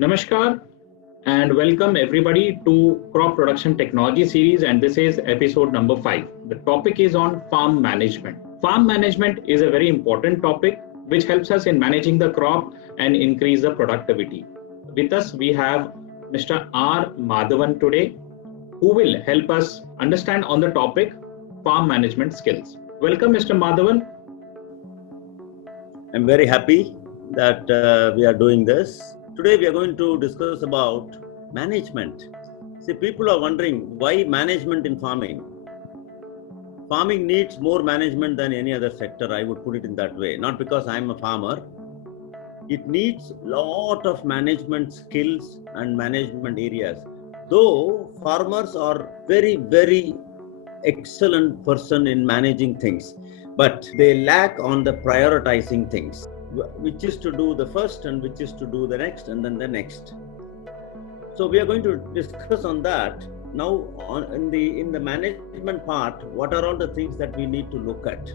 Namaskar and welcome everybody to Crop Production Technology series, and this is episode number 5. The topic is on farm management. Farm management is a very important topic which helps us in managing the crop and increase the productivity. With us we have Mr. R. Madhavan today, who will help us understand on the topic farm management skills. Welcome Mr. Madhavan. I'm very happy that we are doing this. Today we are going to discuss about management. See, people are wondering why management in farming. Farming needs more management than any other sector, I would put it in that way. Not because I'm a farmer. It needs a lot of management skills and management areas. Though farmers are very excellent person in managing things, but they lack on the prioritizing things, which is to do the first and which is to do the next and then the next. So we are going to discuss on that. Now in the management part, what are all the things that we need to look at?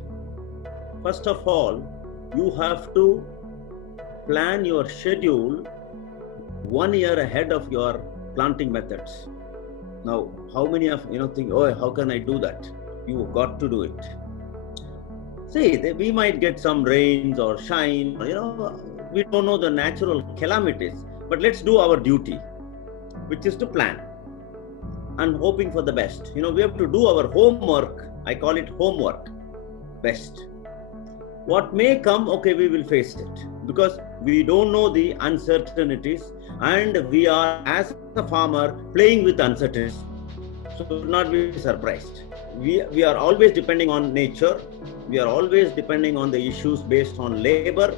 First of all, you have to plan your schedule 1 year ahead of your planting methods. Now, how many of you think, oh, how can I do that? You got to do it. See, we might get some rains or shine, we don't know the natural calamities, but let's do our duty, which is to plan and hoping for the best. We have to do our homework. I call it homework best. What may come, okay, we will face it because we don't know the uncertainties and we are, as a farmer, playing with uncertainties. So do not be surprised. We are always depending on nature. We are always depending on the issues based on labor.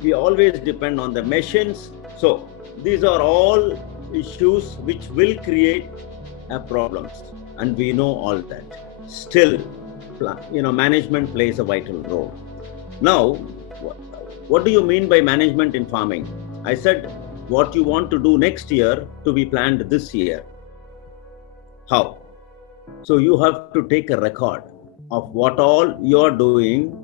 We always depend on the machines. So these are all issues which will create problems, and we know all that. Still, management plays a vital role. Now, what do you mean by management in farming? I said what you want to do next year to be planned this year. How? So you have to take a record of what all you are doing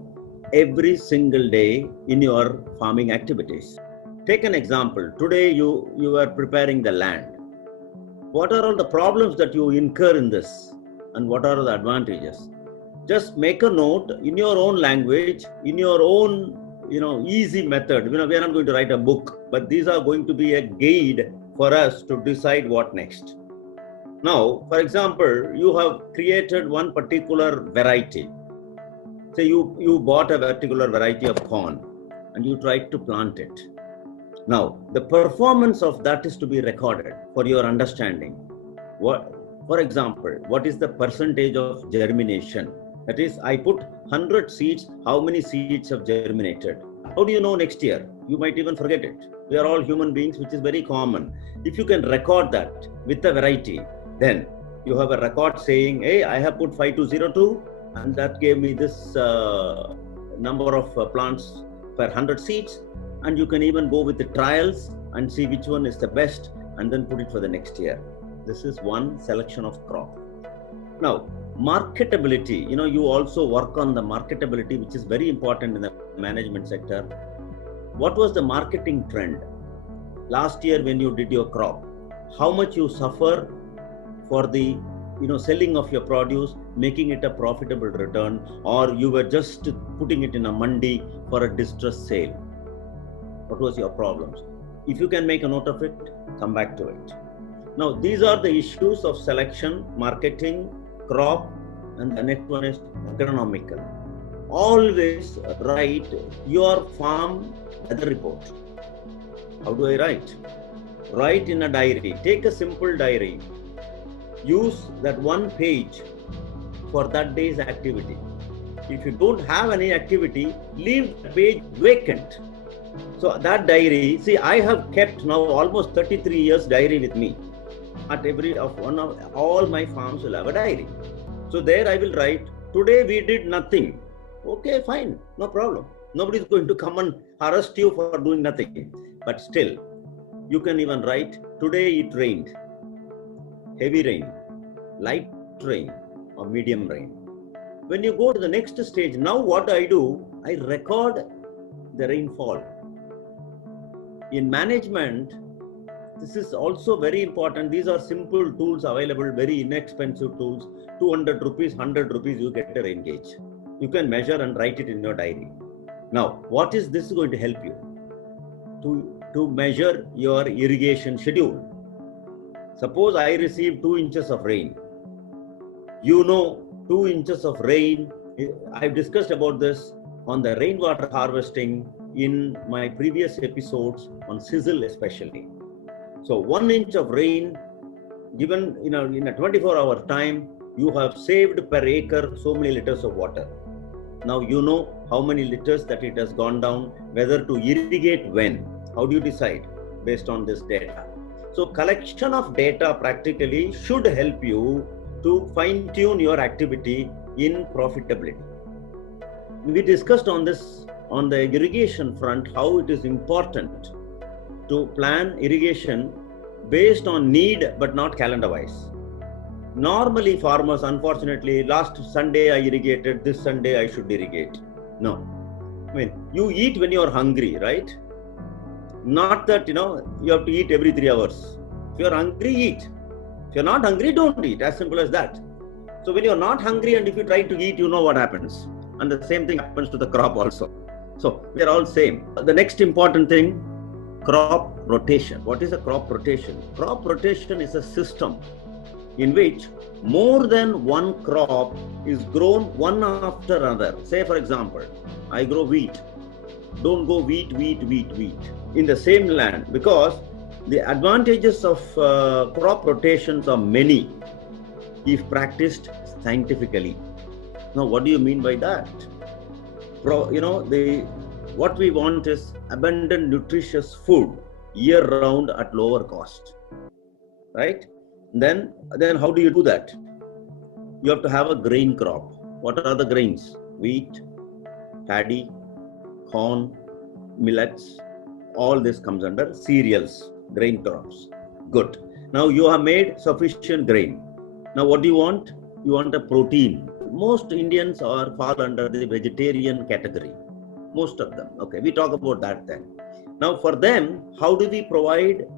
every single day in your farming activities. Take an example. Today you are preparing the land. What are all the problems that you incur in this and what are the advantages? Just make a note in your own language, in your own easy method. We are not going to write a book, but these are going to be a guide for us to decide what next. Now, for example, you have created one particular variety. Say you bought a particular variety of corn and you tried to plant it. Now, the performance of that is to be recorded for your understanding. For example, what is the percentage of germination? That is, I put 100 seeds, how many seeds have germinated? How do you know next year? You might even forget it. We are all human beings, which is very common. If you can record that with a variety, then you have a record saying, hey, I have put 5202 and that gave me this number of plants per 100 seeds. And you can even go with the trials and see which one is the best and then put it for the next year. This is one selection of crop. Now, marketability, you also work on the marketability, which is very important in the management sector. What was the marketing trend last year when you did your crop? How much you suffer for the selling of your produce, making it a profitable return, or you were just putting it in a mandi for a distressed sale? What was your problems? If you can make a note of it, come back to it. Now, these are the issues of selection, marketing, crop, and the next one is agronomical. Always write your farm weather report. How do I write? Write in a diary. Take a simple diary. Use that one page for that day's activity. If you don't have any activity, leave the page vacant. So that diary, see, I have kept now almost 33 years diary with me. At all my farms will have a diary. So there I will write, today we did nothing. Okay, fine, no problem. Nobody is going to come and arrest you for doing nothing. But still, you can even write, today it rained. Heavy rain, light rain, or medium rain. When you go to the next stage, now what I do, I record the rainfall. In management, This is also very important. These are simple tools available, very inexpensive tools. 200 rupees, 100 rupees, you get a rain gauge. You can measure and write it in your diary. Now, what is this going to help you? To measure your irrigation schedule. Suppose I receive 2 inches of rain. 2 inches of rain, I've discussed about this on the rainwater harvesting in my previous episodes on sizzle especially. So 1 inch of rain given in a 24-hour time, you have saved per acre so many liters of water. Now you know how many liters that it has gone down, whether to irrigate when. How do you decide? Based on this data. So collection of data practically should help you to fine-tune your activity in profitability. We discussed on this on the irrigation front, how it is important to plan irrigation based on need but not calendar wise. Normally farmers, unfortunately, last Sunday I irrigated, this Sunday I should irrigate. No. I mean, you eat when you are hungry, right? Not that, you have to eat every 3 hours. If you are hungry, eat. If you are not hungry, don't eat. As simple as that. So when you are not hungry and if you try to eat, you know what happens. And the same thing happens to the crop also. So we are all same. The next important thing, crop rotation. What is a crop rotation? Crop rotation is a system in which more than one crop is grown one after another. Say for example, I grow wheat. Don't go wheat in the same land, because the advantages of crop rotations are many if practiced scientifically. Now, what do you mean by that? What we want is abundant, nutritious food year round at lower cost, right? Then how do you do that? You have to have a grain crop. What are the grains? Wheat, paddy, corn, millets, all this comes under cereals, grain crops. Good. Now you have made sufficient grain. Now what do you want? You want a protein. Most Indians fall under the vegetarian category. Most of them. Okay, we talk about that then. Now for them, how do we provide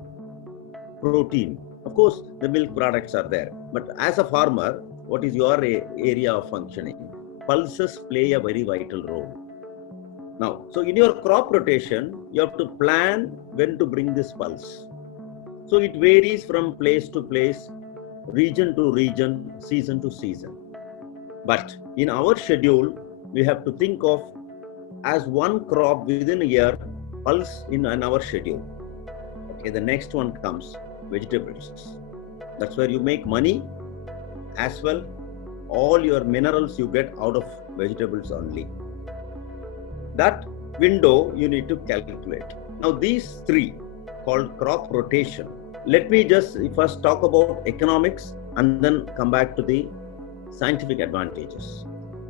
protein? Of course, the milk products are there. But as a farmer, what is your area of functioning? Pulses play a very vital role. Now, so in your crop rotation, you have to plan when to bring this pulse. So it varies from place to place, region to region, season to season. But in our schedule, we have to think of as one crop within a year, pulse in our schedule. Okay, the next one comes vegetables. That's where you make money as well. All your minerals you get out of vegetables only. That window you need to calculate. Now these three called crop rotation. Let me just first talk about economics and then come back to the scientific advantages.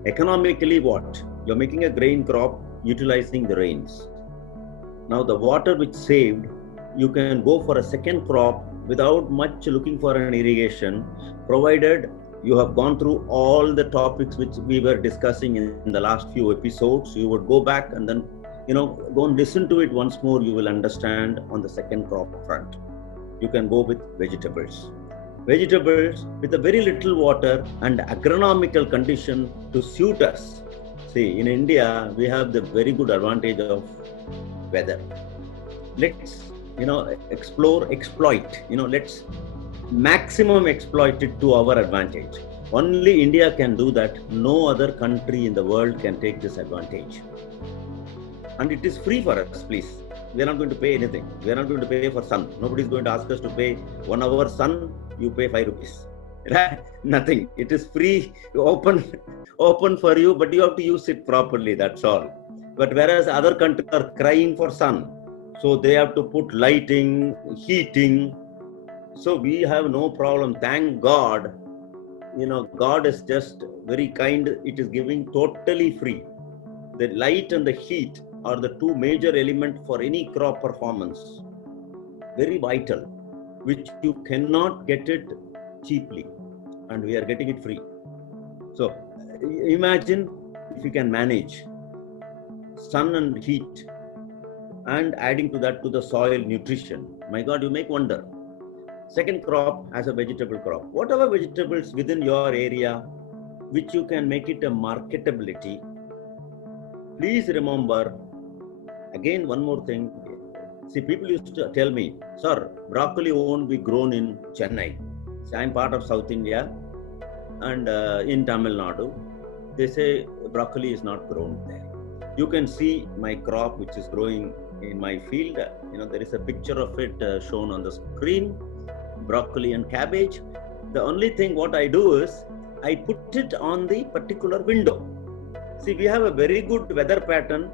Economically, what? You're making a grain crop utilizing the rains. Now the water which saved, you can go for a second crop without much looking for an irrigation, provided you have gone through all the topics which we were discussing in the last few episodes. You would go back and then, go and listen to it once more. You will understand on the second crop front. You can go with vegetables. Vegetables with a very little water and agronomical condition to suit us. See, in India, we have the very good advantage of weather. Let's, exploit, let's maximum exploit it to our advantage. Only India can do that. No other country in the world can take this advantage. And it is free for us, please. We are not going to pay anything. We are not going to pay for sun. Nobody is going to ask us to pay 1 hour sun. You pay 5 rupees. Nothing. It is free, open for you, but you have to use it properly. That's all. But whereas other countries are crying for sun, so they have to put lighting, heating. So we have no problem. Thank God. God is just very kind. It is giving totally free. The light and the heat are the two major elements for any crop performance. Very vital, which you cannot get it cheaply, and we are getting it free. So imagine if you can manage sun and heat and adding to that to the soil nutrition. My God, you make wonder. Second crop as a vegetable crop. Whatever vegetables within your area, which you can make it a marketability. Please remember, again, one more thing. See, people used to tell me, sir, broccoli won't be grown in Chennai. See, I'm part of South India and in Tamil Nadu. They say broccoli is not grown there. You can see my crop which is growing in my field. There is a picture of it shown on the screen, broccoli and cabbage. The only thing what I do is, I put it on the particular window. See, we have a very good weather pattern.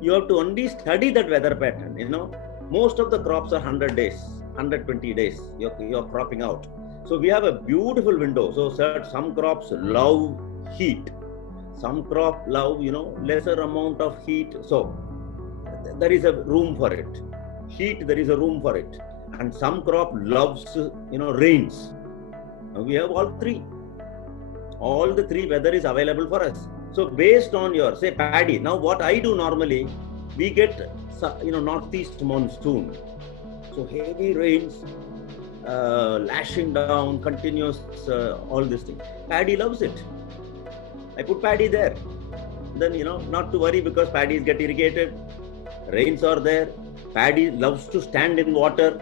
You have to only study that weather pattern. Most of the crops are 100 days, 120 days. You're cropping out. So we have a beautiful window. So some crops love heat. Some crop love, lesser amount of heat. So there is a room for it. Heat, there is a room for it. And some crop loves, rains. Now we have all three. All the three weather is available for us. So based on your, say, paddy. Now what I do normally, we get, northeast monsoon. So heavy rains, lashing down, continuous, all this thing. Paddy loves it. I put paddy there. Then, not to worry because paddies get irrigated. Rains are there. Paddy loves to stand in water.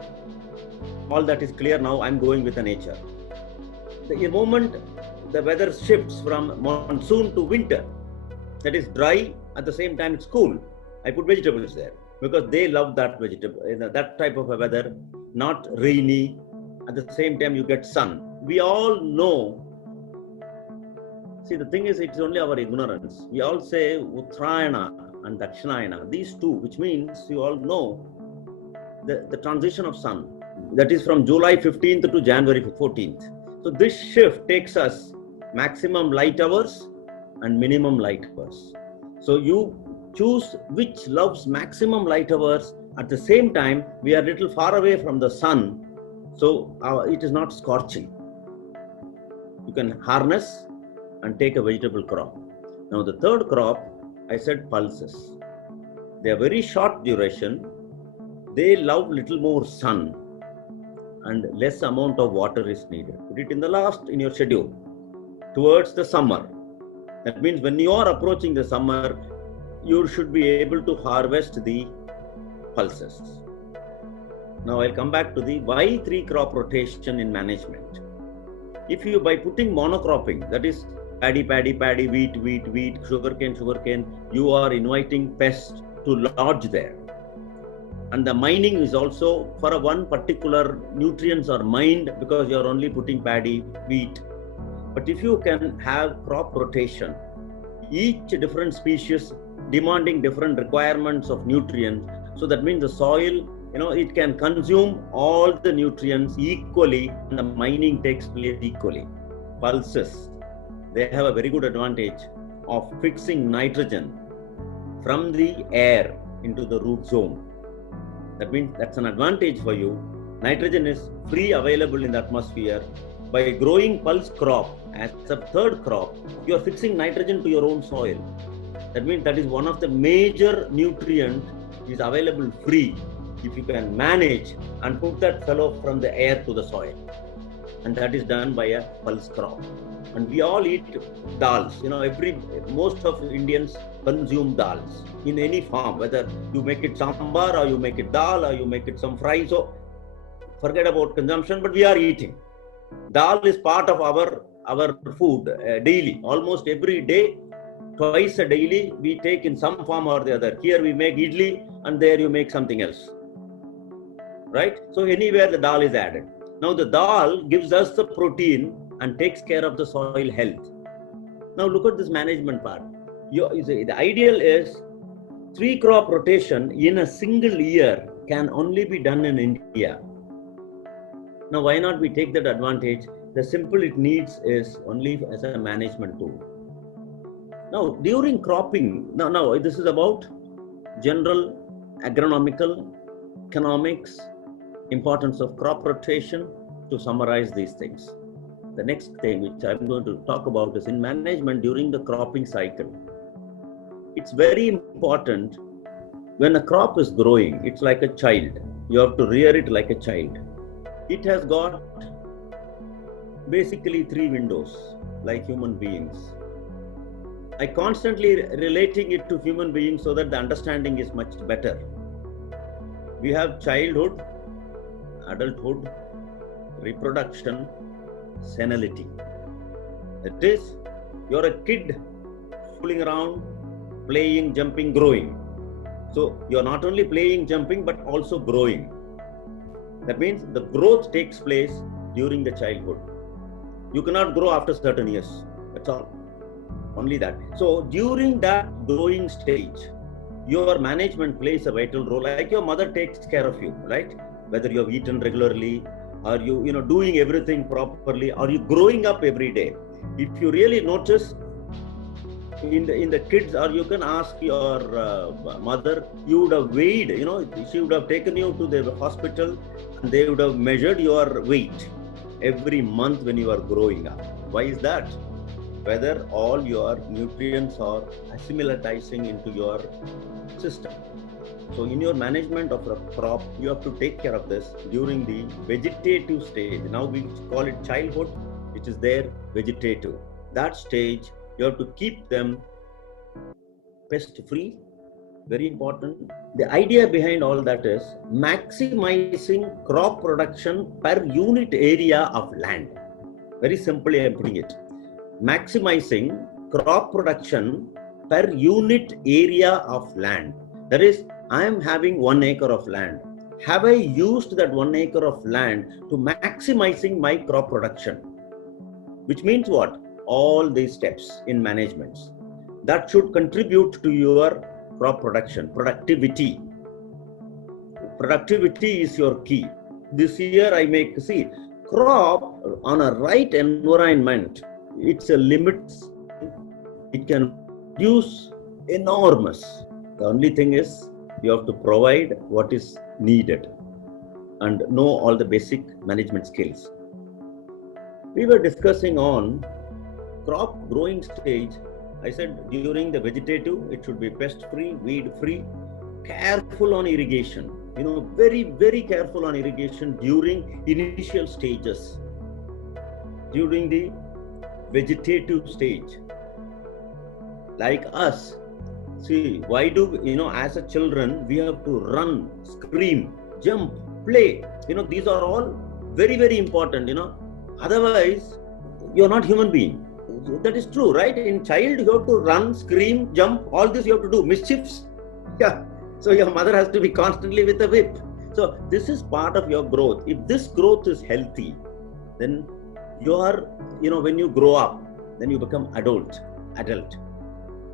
All that is clear now. I'm going with the nature. The moment the weather shifts from monsoon to winter, that is dry, at the same time it's cool, I put vegetables there because they love that vegetable, that type of a weather, not rainy. At the same time you get sun. We all know. See, the thing is, it's only our ignorance. We all say Uttarayana and Dakshinayana, these two, which means you all know the transition of sun. That is from July 15th to January 14th. So this shift takes us maximum light hours and minimum light hours. So you choose which loves maximum light hours. At the same time, we are a little far away from the sun. So it is not scorching. You can harness and take a vegetable crop. Now the third crop, I said pulses. They are very short duration. They love little more sun and less amount of water is needed. Put it in the last in your schedule towards the summer. That means when you are approaching the summer, you should be able to harvest the pulses. Now I'll come back to the why 3 crop rotation in management. If you, by putting monocropping, that is paddy, wheat, sugarcane, you are inviting pests to lodge there. And the mining is also for a one particular nutrients are mined because you are only putting paddy, wheat. But if you can have crop rotation, each different species demanding different requirements of nutrients, so that means the soil, it can consume all the nutrients equally and the mining takes place equally. Pulses, they have a very good advantage of fixing nitrogen from the air into the root zone. That means that's an advantage for you. Nitrogen is free available in the atmosphere. By growing pulse crop as a third crop, you are fixing nitrogen to your own soil. That means that is one of the major nutrient is available free if you can manage and put that fellow from the air to the soil. And that is done by a pulse crop. And we all eat dals. Most of Indians consume dals in any form, whether you make it sambar or you make it dal or you make it some fry. So forget about consumption, but we are eating. Dal is part of our food daily. Almost every day, twice a daily, we take in some form or the other. Here we make idli and there you make something else. Right? So anywhere the dal is added. Now the dal gives us the protein and takes care of the soil health. Now look at this management part. The ideal is 3 crop rotation in a single year can only be done in India. Now why not we take that advantage? The simple it needs is only as a management tool. Now during cropping, now this is about general agronomical, economics, importance of crop rotation, to summarize these things. The next thing which I'm going to talk about is in management during the cropping cycle. It's very important when a crop is growing, it's like a child. You have to rear it like a child. It has got basically 3 windows, like human beings. I constantly relating it to human beings so that the understanding is much better. We have childhood, adulthood, reproduction, senility. That is, you're a kid fooling around, playing, jumping, growing. So you're not only playing, jumping, but also growing. That means the growth takes place during the childhood. You cannot grow after certain years. That's all. Only that. So during that growing stage, your management plays a vital role. Like your mother takes care of you, right? Whether you have eaten regularly, are you doing everything properly, are you growing up every day? If you really notice in the kids, or you can ask your mother, you would have weighed, she would have taken you to the hospital and they would have measured your weight every month when you are growing up. Why is that? Whether all your nutrients are assimilatizing into your system. So in your management of a crop, you have to take care of this during the vegetative stage. Now we call it childhood, which is their vegetative. That stage, you have to keep them pest-free, very important. The idea behind all that is maximizing crop production per unit area of land. Very simply I am putting it. Maximizing crop production per unit area of land. That is, I am having 1 acre of land. Have I used that 1 acre of land to maximizing my crop production? Which means what? All these steps in management that should contribute to your crop production. Productivity is your key. This year I make, crop on a right environment, it's a limit. It can produce enormous. The only thing is you have to provide what is needed and know all the basic management skills. We were discussing on crop growing stage. I said during the vegetative, it should be pest-free, weed-free, careful on irrigation. Very, very careful on irrigation during initial stages. During the vegetative stage. Like us, why do, as a children, we have to run, scream, jump, play. These are all very, very important, Otherwise, you're not human being. That is true, right? In child, you have to run, scream, jump, all this you have to do. Mischiefs. Yeah. So your mother has to be constantly with a whip. So this is part of your growth. If this growth is healthy, then you are, when you grow up, then you become adult,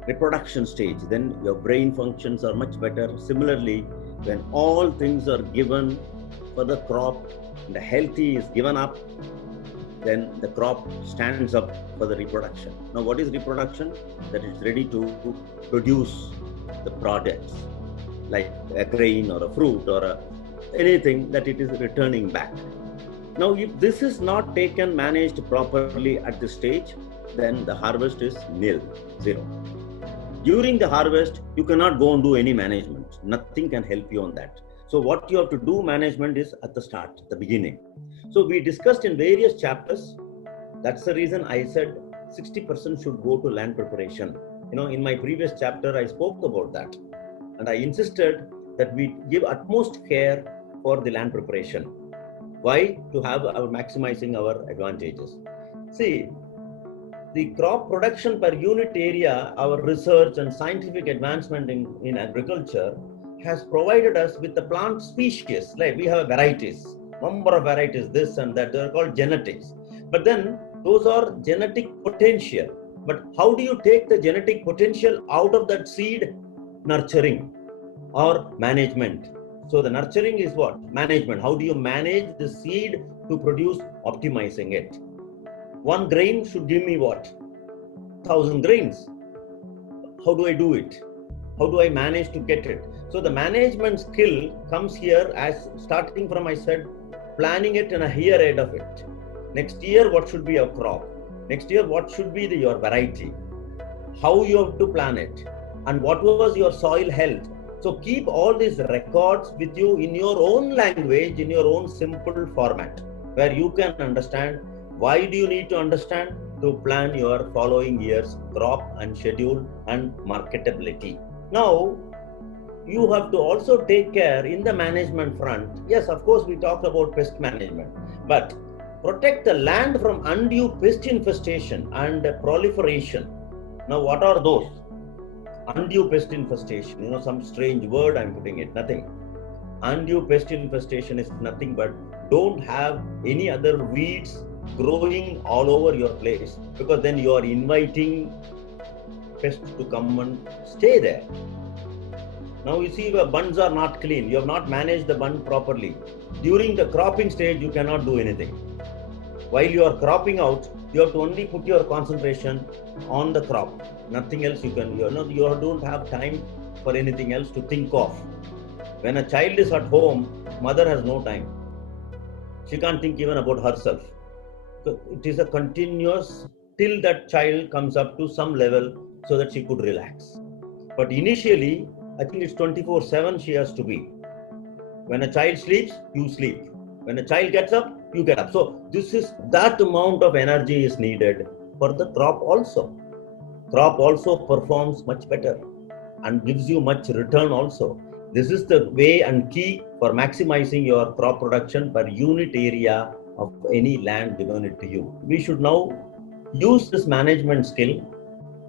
reproduction stage, then your brain functions are much better. Similarly, when all things are given for the crop, the healthy is given up, then the crop stands up for the reproduction. Now, what is reproduction? That it's ready to produce the products, like a grain or a fruit or anything that it is returning back. Now, if this is not taken, managed properly at this stage, then the harvest is nil, zero. During the harvest, you cannot go and do any management. Nothing can help you on that. So what you have to do management is at the start, the beginning. So we discussed in various chapters. That's the reason I said 60% should go to land preparation. In my previous chapter, I spoke about that. And I insisted that we give utmost care for the land preparation. Why? To have our maximizing our advantages. The crop production per unit area, our research and scientific advancement in agriculture has provided us with the plant species. Like we have varieties, number of varieties, this and that, they're called genetics. But then those are genetic potential. But how do you take the genetic potential out of that seed? Nurturing or management. So the nurturing is what? Management. How do you manage the seed to produce, optimizing it? 1 grain should give me what? 1,000 grains. How do I do it? How do I manage to get it? So the management skill comes here as starting from, I said, planning it and a year ahead of it. Next year, what should be your crop? Next year, what should be your variety? How you have to plan it? And what was your soil health? So keep all these records with you in your own language, in your own simple format, where you can understand. Why do you need to understand? To plan your following year's crop and schedule and marketability. Now, you have to also take care in the management front. Yes, of course, we talked about pest management, but protect the land from undue pest infestation and proliferation. Now, what are those? Undue pest infestation, some strange word I'm putting it, nothing. Undue pest infestation is nothing but don't have any other weeds growing all over your place, because then you are inviting pests to come and stay there. Now you see the bunds are not clean, you have not managed the bund properly. During the cropping stage, you cannot do anything. While you are cropping out, you have to only put your concentration on the crop. Nothing else you don't have time for anything else to think of. When a child is at home, mother has no time. She can't think even about herself. So it is a continuous till that child comes up to some level so that she could relax. But initially, I think it's 24/7 she has to be. When a child sleeps, you sleep. When a child gets up, you get up. So that amount of energy is needed for the crop also. Crop also performs much better and gives you much return also. This is the way and key for maximizing your crop production per unit area of any land given it to you. We should now use this management skill,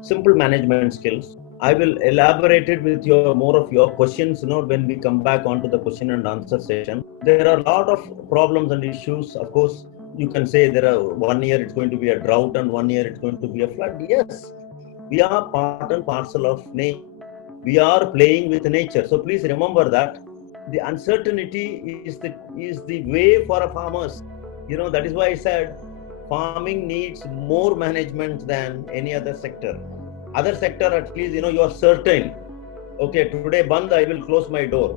simple management skills. I will elaborate it with more of your questions, when we come back onto the question and answer session. There are a lot of problems and issues. Of course, you can say one year it's going to be a drought and 1 year it's going to be a flood. Yes, we are part and parcel of nature. We are playing with nature. So please remember that the uncertainty is the way for a farmers. That is why I said farming needs more management than any other sector. Other sector, at least, you are certain. Okay, today band, I will close my door.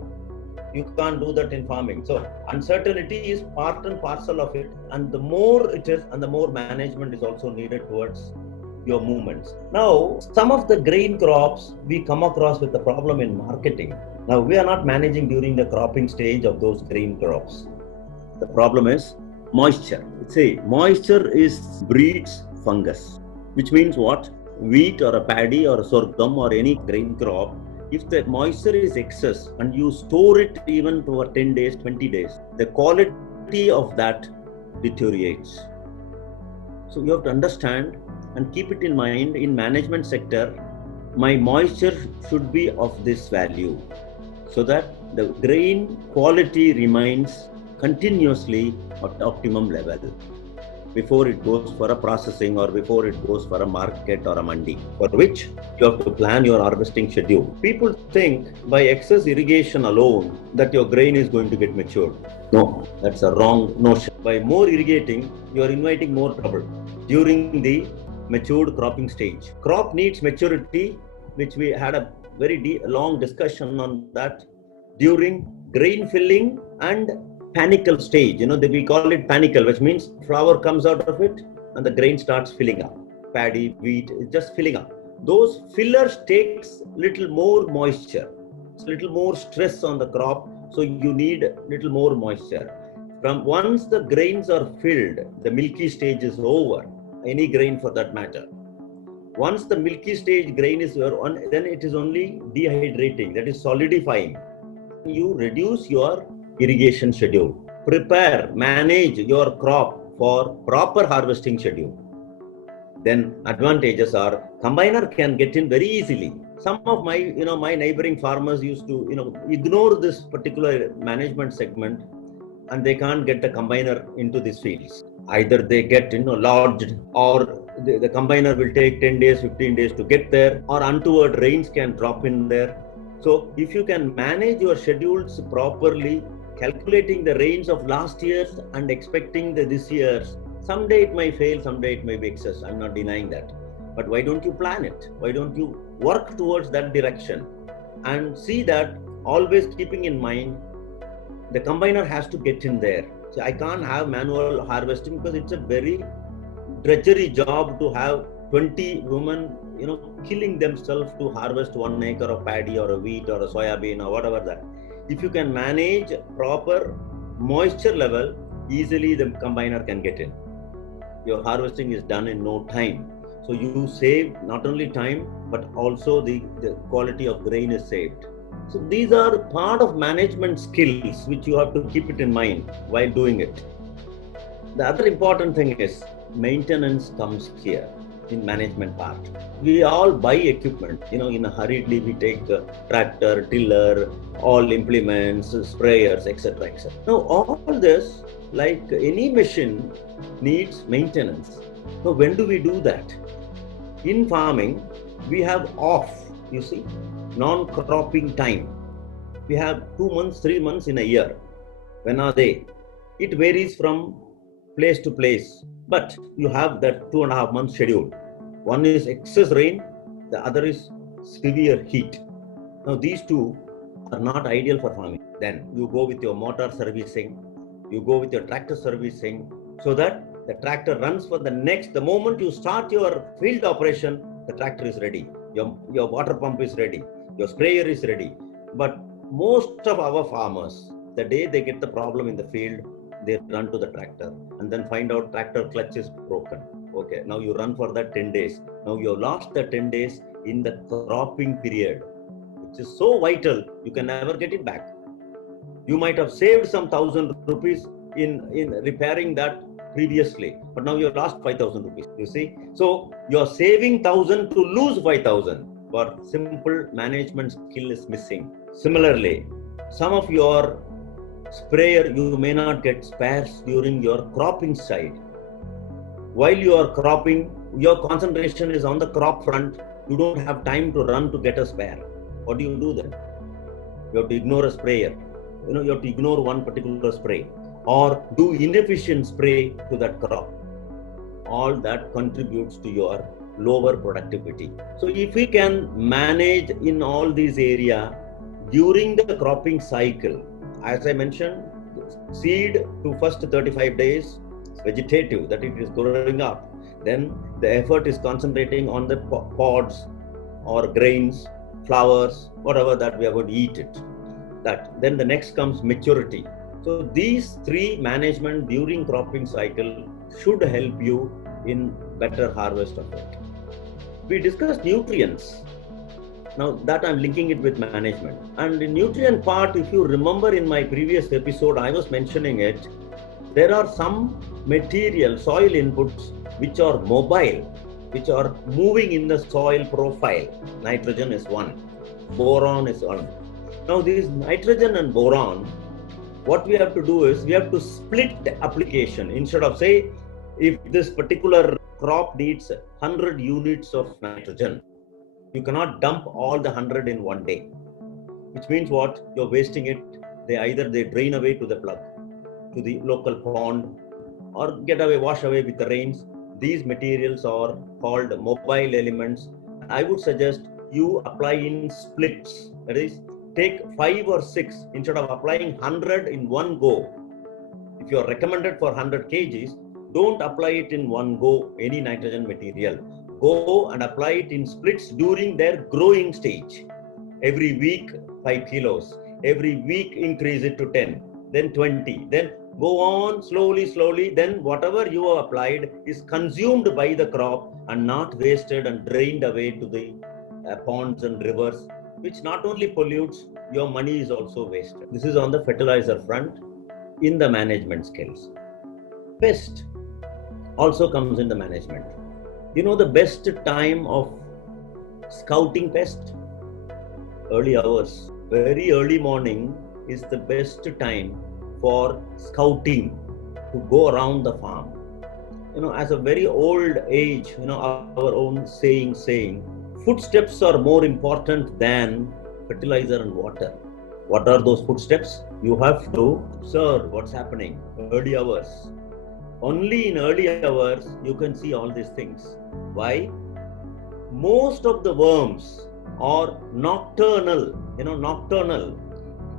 You can't do that in farming. So uncertainty is part and parcel of it. And the more it is, and the more management is also needed towards your movements. Now, some of the grain crops, we come across with the problem in marketing. Now, we are not managing during the cropping stage of those grain crops. The problem is moisture. Moisture breeds fungus, which means what? Wheat or a paddy or a sorghum or any grain crop, if the moisture is excess and you store it even for 10 days, 20 days, the quality of that deteriorates. So you have to understand and keep it in mind in management sector, my moisture should be of this value so that the grain quality remains continuously at optimum level before it goes for a processing or before it goes for a market or a mandi, for which you have to plan your harvesting schedule. People think by excess irrigation alone that your grain is going to get matured. No, that's a wrong notion. By more irrigating, you are inviting more trouble during the matured cropping stage. Crop needs maturity, which we had a very long discussion on that during grain filling and panicle stage. We call it panicle, which means flower comes out of it and the grain starts filling up. Paddy, wheat is just filling up. Those fillers takes little more moisture. It's little more stress on the crop, so you need little more moisture. From once the grains are filled, the milky stage is over. Any grain for that matter. Once the milky stage grain is over, then it is only dehydrating, that is solidifying. You reduce your irrigation schedule. Prepare, manage your crop for proper harvesting schedule. Then advantages are combiner can get in very easily. Some of my, my neighboring farmers used to, ignore this particular management segment and they can't get the combiner into these fields. Either they get, lodged or the combiner will take 10 days, 15 days to get there, or untoward rains can drop in there. So if you can manage your schedules properly, calculating the rains of last year's and expecting this year's, someday it may fail, someday it may be excess. I'm not denying that. But why don't you plan it? Why don't you work towards that direction? And see that always keeping in mind, the combiner has to get in there. So I can't have manual harvesting because it's a very drudgery job to have 20 women, killing themselves to harvest 1 acre of paddy or a wheat or a soybean or whatever that. If you can manage proper moisture level, easily the combiner can get in. Your harvesting is done in no time. So you save not only time, but also the quality of grain is saved. So these are part of management skills which you have to keep it in mind while doing it. The other important thing is maintenance comes here in management part. We all buy equipment, in a hurriedly we take a tractor, tiller, all implements, sprayers, etc., etc. Now all this, like any machine, needs maintenance. So when do we do that? In farming, we have non-cropping time. We have 2 months, 3 months in a year. When are they? It varies from place to place, but you have that 2.5 months schedule. One is excess rain, the other is severe heat. Now these two are not ideal for farming. Then you go with your motor servicing, you go with your tractor servicing, so that the tractor runs for the moment you start your field operation, the tractor is ready, your water pump is ready, your sprayer is ready. But most of our farmers, the day they get the problem in the field, they run to the tractor and then find out tractor clutch is broken. Okay, now you run for that 10 days. Now you lost the 10 days in the cropping period, which is so vital, you can never get it back. You might have saved some 1,000 rupees in repairing that previously, but now you have lost 5,000 rupees. You see, so you are saving 1,000 to lose 5,000. But simple management skill is missing. Similarly, some of your sprayer, you may not get spares during your cropping side. While you are cropping, your concentration is on the crop front. You don't have time to run to get a spare. What do you do then? You have to ignore a sprayer. You have to ignore one particular spray or do inefficient spray to that crop. All that contributes to your lower productivity. So if we can manage in all these areas during the cropping cycle, as I mentioned, seed to first 35 days, vegetative, that it is growing up. Then the effort is concentrating on the pods or grains, flowers, whatever that we are going to eat it. Then the next comes maturity. So these three management during cropping cycle should help you in better harvest of it. We discussed nutrients. Now that I'm linking it with management. And the nutrient part, if you remember in my previous episode, I was mentioning it. There are some material, soil inputs, which are mobile, which are moving in the soil profile. Nitrogen is one, boron is one. Now these nitrogen and boron, what we have to do is we have to split the application. Instead of say, if this particular crop needs 100 units of nitrogen, you cannot dump all the 100 in one day, which means what? You're wasting it. They drain away to the plug, to the local pond, or wash away with the rains. These materials are called mobile elements. I would suggest you apply in splits. That is, take 5 or 6 instead of applying 100 in one go. If you are recommended for 100 kgs, don't apply it in one go, any nitrogen material. Go and apply it in splits during their growing stage. Every week 5 kilos. Every week increase it to 10, then 20, then go on slowly. Then whatever you have applied is consumed by the crop and not wasted and drained away to the ponds and rivers, which not only pollutes, your money is also wasted. This is on the fertilizer front in the management skills. Pest also comes in the management. The best time of scouting pest? Early hours. Very early morning is the best time for scouting, to go around the farm. As a very old age, our own saying, footsteps are more important than fertilizer and water. What are those footsteps? You have to observe what's happening. Early hours. Only in early hours you can see all these things. Why? Most of the worms are nocturnal,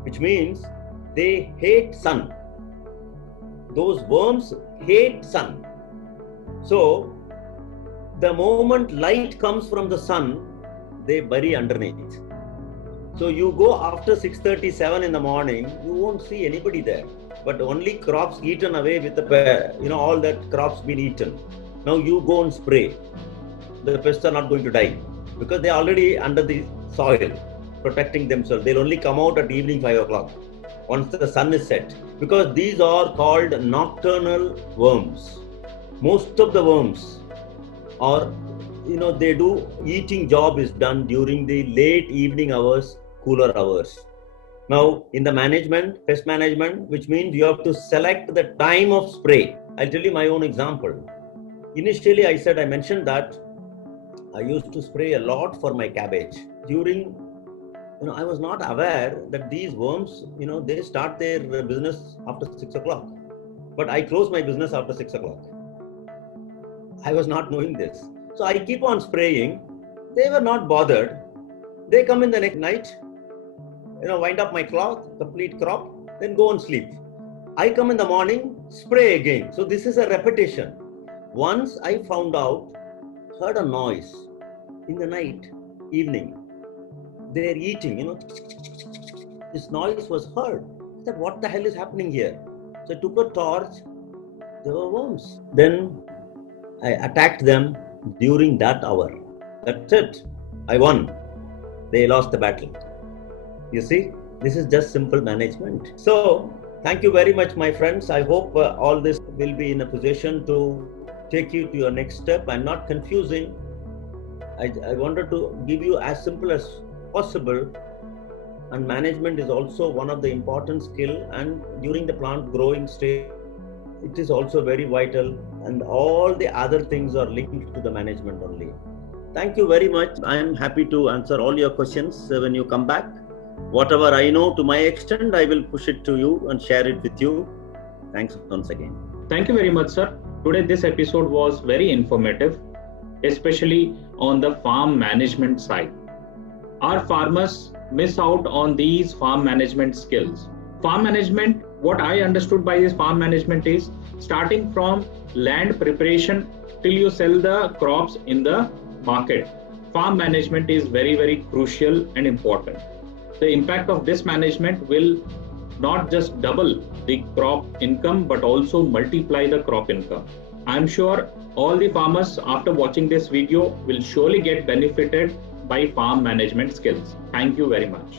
which means they hate sun. Those worms hate sun. So The moment light comes from the sun, they bury underneath. So you go after 6:37 in the morning, you won't see anybody there. But only crops eaten away with the, all that crops been eaten. Now you go and spray. The pests are not going to die because they are already under the soil, protecting themselves. They'll only come out at evening 5 o'clock once the sun is set. Because these are called nocturnal worms. Most of the worms are, they do eating job is done during the late evening hours, cooler hours. Now, in the management, pest management, which means you have to select the time of spray. I'll tell you my own example. Initially, I mentioned that I used to spray a lot for my cabbage. I was not aware that these worms, they start their business after 6 o'clock. But I close my business after 6 o'clock. I was not knowing this. So I keep on spraying. They were not bothered. They come in the next night, wind up my cloth, complete crop, then go and sleep. I come in the morning, spray again. So this is a repetition. Once I heard a noise in the night, evening. They're eating, This noise was heard. I said, what the hell is happening here? So I took a torch. There were worms. Then I attacked them during that hour. That's it. I won. They lost the battle. You see, this is just simple management. So, thank you very much, my friends. I hope all this will be in a position to take you to your next step. I'm not confusing. I wanted to give you as simple as possible. And management is also one of the important skill. And during the plant growing stage, it is also very vital. And all the other things are linked to the management only. Thank you very much. I am happy to answer all your questions when you come back. Whatever I know to my extent, I will push it to you and share it with you. Thanks once again. Thank you very much, sir. Today, this episode was very informative, especially on the farm management side. Our farmers miss out on these farm management skills. Farm management, what I understood by this farm management is starting from land preparation till you sell the crops in the market. Farm management is very, very crucial and important. The impact of this management will not just double the crop income, but also multiply the crop income. I'm sure all the farmers after watching this video will surely get benefited by farm management skills. Thank you very much.